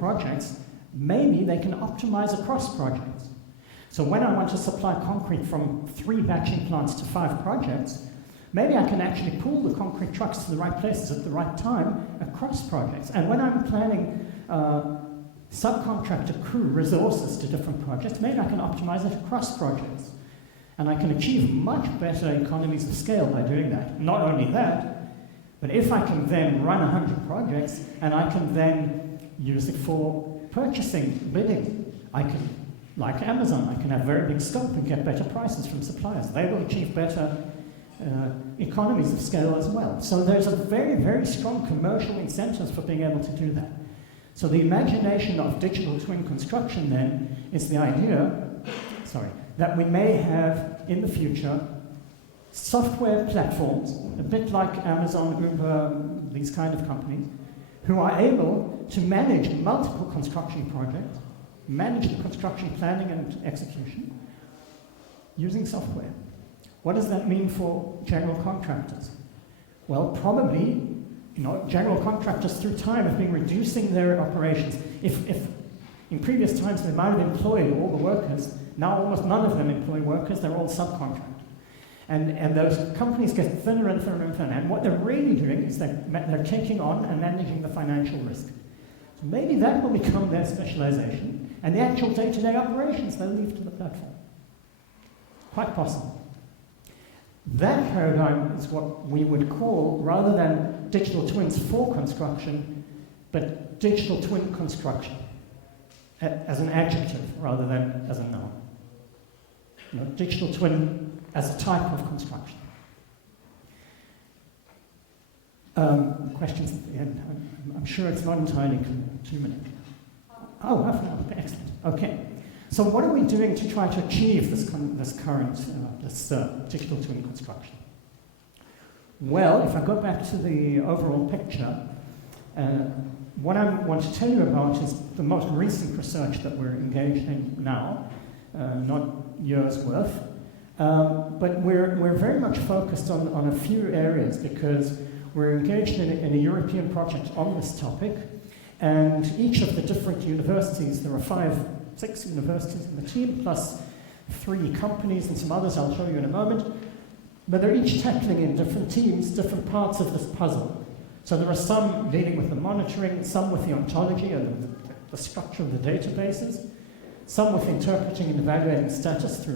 projects, maybe they can optimize across projects. So when I want to supply concrete from 3 batching plants to 5 projects, maybe I can actually pull the concrete trucks to the right places at the right time across projects. And when I'm planning subcontractor crew resources to different projects, maybe I can optimize it across projects. And I can achieve much better economies of scale by doing that. Not only that, but if I can then run 100 projects, and I can then use it for purchasing, bidding, I can, like Amazon, I can have very big scope and get better prices from suppliers. They will achieve better economies of scale as well. So there's a very, very strong commercial incentives for being able to do that. So the imagination of digital twin construction then is the idea, that we may have in the future software platforms, a bit like Amazon, Uber, these kind of companies, who are able to manage multiple construction projects, manage the construction planning and execution using software. What does that mean for general contractors? Well, probably, general contractors through time have been reducing their operations. If in previous times they might have employed all the workers, now almost none of them employ workers, they're all subcontracted. And those companies get thinner and thinner and thinner. And what they're really doing is they're taking on and managing the financial risk. So maybe that will become their specialization, and the actual day-to-day operations they'll leave to the platform. Quite possible. That paradigm is what we would call, rather than digital twins for construction, but digital twin construction, as an adjective rather than as a noun. Digital twin as a type of construction. Questions at the end? I'm sure it's not entirely clear. 2 minutes. Oh, half an hour. Excellent. Okay. So what are we doing to try to achieve this current digital twin construction? Well, if I go back to the overall picture, what I want to tell you about is the most recent research that we're engaged in now, not years worth, but we're very much focused on a few areas because we're engaged in a European project on this topic, and each of the different universities, there are 6 universities in the team, plus 3 companies and some others I'll show you in a moment, but they're each tackling in different teams, different parts of this puzzle. So there are some dealing with the monitoring, some with the ontology and the structure of the databases, some with interpreting and evaluating status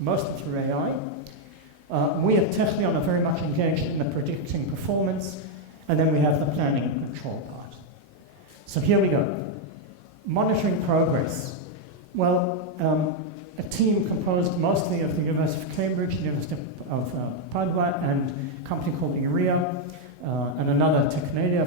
mostly through AI. We at Technion are very much engaged in the predicting performance, and then we have the planning and control part. So here we go. Monitoring progress. Well, a team composed mostly of the University of Cambridge, the University of Padua, and a company called IRIA, and another Technology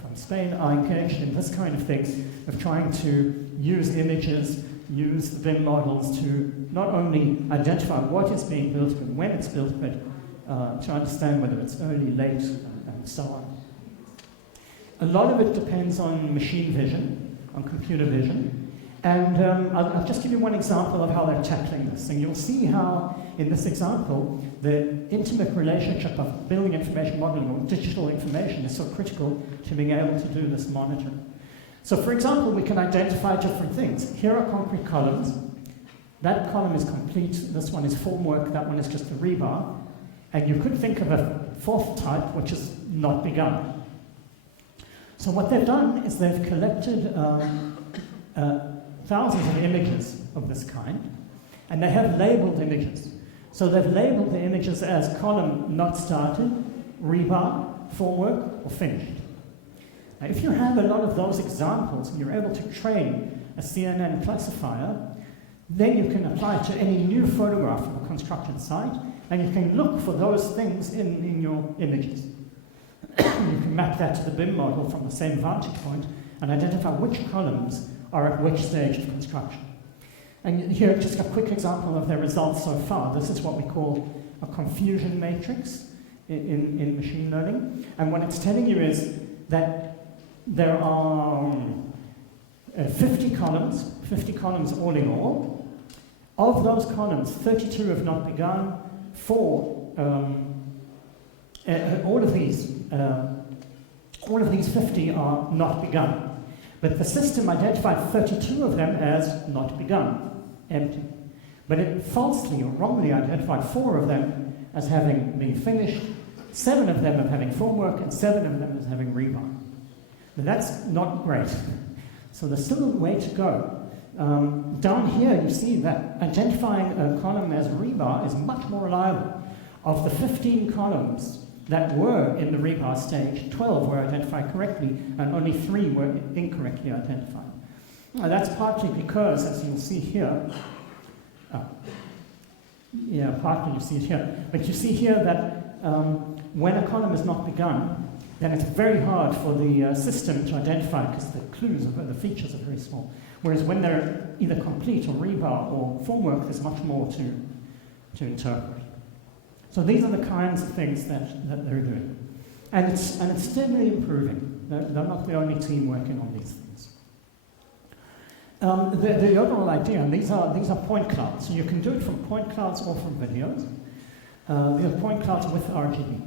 from Spain are engaged in this kind of things, of trying to use images, use the BIM models to not only identify what is being built, but when it's built, but to understand whether it's early, late, and so on. A lot of it depends on machine vision, on computer vision, and I'll just give you one example of how they're tackling this. And you'll see how, in this example, the intimate relationship of building information modeling or digital information is so critical to being able to do this monitoring. So, for example, we can identify different things. Here are concrete columns. That column is complete. This one is formwork. That one is just a rebar. And you could think of a 4th type, which is not begun. So what they've done is they've collected thousands of images of this kind, and they have labeled images. So they've labeled the images as column not started, rebar, formwork, or finished. Now, if you have a lot of those examples and you're able to train a CNN classifier, then you can apply it to any new photograph of a construction site, and you can look for those things in your images. You can map that to the BIM model from the same vantage point and identify which columns are at which stage of construction. And here, just a quick example of their results so far. This is what we call a confusion matrix in machine learning. And what it's telling you is that there are 50 columns all in all. Of those columns, 32 have not begun. All of these 50 are not begun. But the system identified 32 of them as not begun, empty. But it falsely or wrongly identified 4 of them as having been finished, 7 of them as having formwork, and 7 of them as having rebar. But that's not great. So there's still a way to go. Down here you see that identifying a column as rebar is much more reliable. Of the 15 columns that were in the rebar stage, 12 were identified correctly and only 3 were incorrectly identified. Now that's partly because, as you'll see here, partly you see it here, but you see here that when a column is not begun, then it's very hard for the system to identify because the clues, the features are very small. Whereas when they're either complete or rebar or formwork, there's much more to interpret. So these are the kinds of things that they're doing. And it's steadily improving. They're not the only team working on these things. The overall idea, and these are point clouds. So you can do it from point clouds or from videos. These are point clouds with RGB.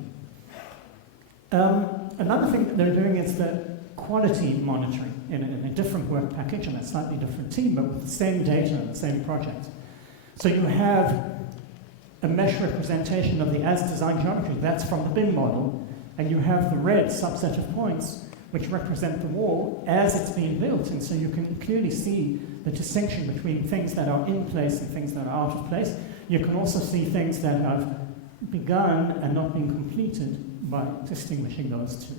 Another thing that they're doing is the quality monitoring in a different work package and a slightly different team, but with the same data and the same project. So you have a mesh representation of the as-designed geometry, that's from the BIM model, and you have the red subset of points which represent the wall as it's being built, and so you can clearly see the distinction between things that are in place and things that are out of place. You can also see things that have begun and not been completed by distinguishing those two.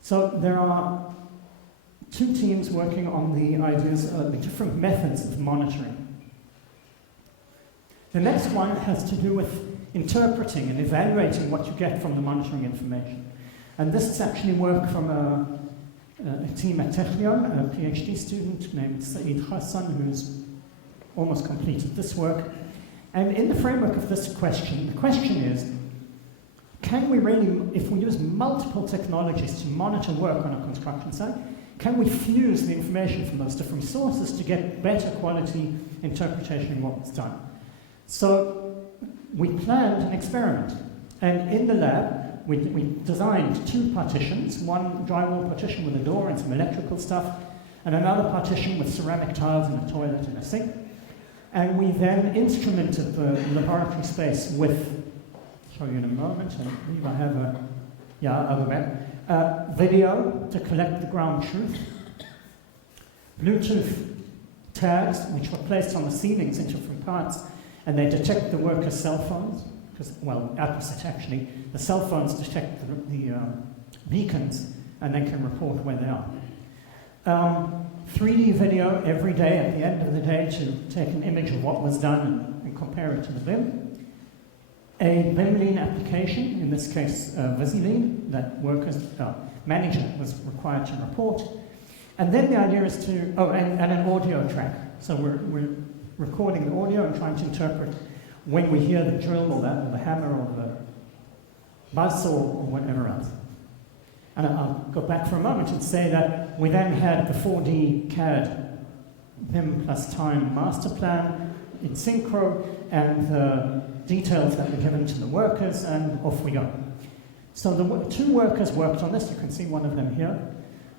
So there are 2 teams working on the ideas of the different methods of monitoring. The next one has to do with interpreting and evaluating what you get from the monitoring information. And this is actually work from a team at Technion, a PhD student named Saeed Hassan, who's almost completed this work. And in the framework of this question, the question is, can we really, if we use multiple technologies to monitor work on a construction site, can we fuse the information from those different sources to get better quality interpretation of what was done? So we planned an experiment, and in the lab we designed 2 partitions, one drywall partition with a door and some electrical stuff, and another partition with ceramic tiles and a toilet and a sink. And we then instrumented the laboratory space with, I'll show you in a moment, I believe I have video to collect the ground truth, Bluetooth tags which were placed on the ceilings in different parts, and they detect the workers' cell phones, because, well, opposite actually, the cell phones detect the beacons and they can report where they are. 3D video every day at the end of the day to take an image of what was done and compare it to the BIM. A BIM lean application, in this case VisiLean, that workers, manager was required to report. And then the idea is to, and an audio track. So we're recording the audio and trying to interpret when we hear the drill or the hammer or the buzz or whatever else. And I'll go back for a moment and say that we then had the 4D CAD BIM plus time master plan in synchro and the details that were given to the workers, and off we go. So the 2 workers worked on this. You can see one of them here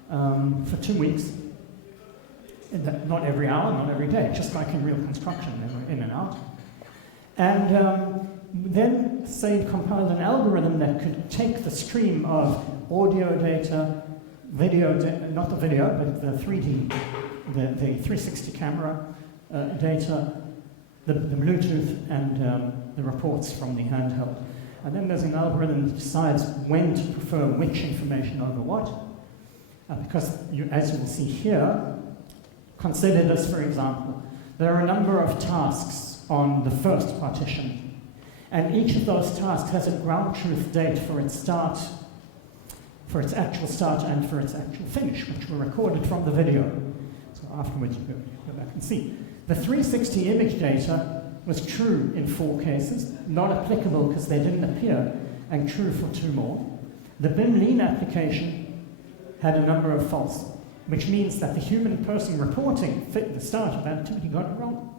for 2 weeks. Not every hour, not every day, just like in real construction, they were in and out. And then Saeed compiled an algorithm that could take the stream of audio data, video, not the video, but the 3D, the 360 camera data, the Bluetooth, and the reports from the handheld. And then there's an algorithm that decides when to prefer which information over what. Because, as you will see here, consider this, for example. There are a number of tasks on the first partition. And each of those tasks has a ground truth date for its start, for its actual start, and for its actual finish, which were recorded from the video. So afterwards you go back and see. The 360 image data was true in 4 cases, not applicable because they didn't appear, and true for 2 more. The BIM lean application had a number of false, which means that the human person reporting the start of that activity got it wrong.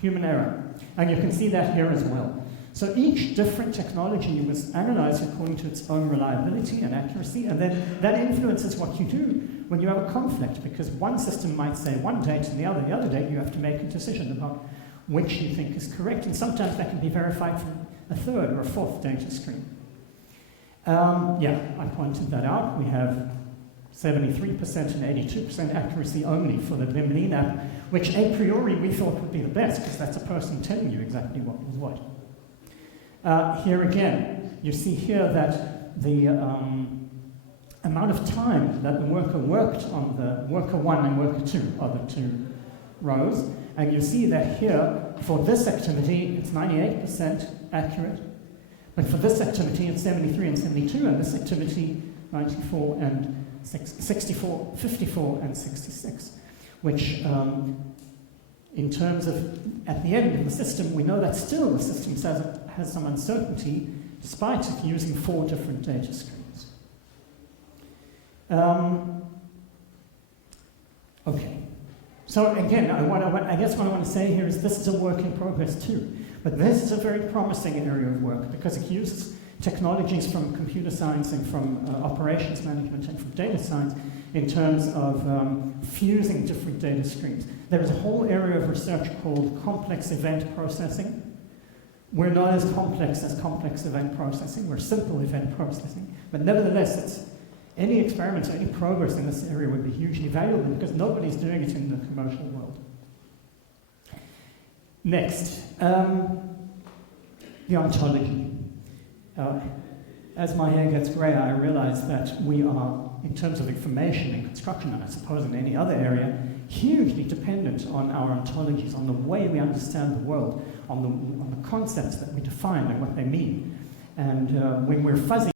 Human error. And you can see that here as well. So each different technology was analyzed according to its own reliability and accuracy, and then that influences what you do when you have a conflict, because one system might say one date and the other date, you have to make a decision about which you think is correct, and sometimes that can be verified from a third or a fourth data stream. Yeah, I pointed that out. We have 73% and 82% accuracy only for the Limlin app, which a priori we thought would be the best, because that's a person telling you exactly what was what. Here again, you see here that the amount of time that the worker worked on the worker 1 and worker 2 are the two rows, and you see that here, for this activity, it's 98% accurate, but for this activity, it's 73 and 72, and this activity, 94 and 64, 54 and 66, which in terms of, at the end of the system, we know that still the system has some uncertainty, despite it using 4 different data streams. Okay, so again, I guess what I want to say here is this is a work in progress too, but this is a very promising area of work because it uses technologies from computer science and from operations management and from data science in terms of fusing different data streams. There is a whole area of research called complex event processing. We're not as complex as complex event processing, we're simple event processing, but nevertheless, any experiments or any progress in this area would be hugely valuable because nobody's doing it in the commercial world. Next, the ontology. As my hair gets grey, I realize that we are, in terms of information in construction, and I suppose in any other area, hugely dependent on our ontologies, on the way we understand the world, on the concepts that we define and what they mean. And when we're fuzzy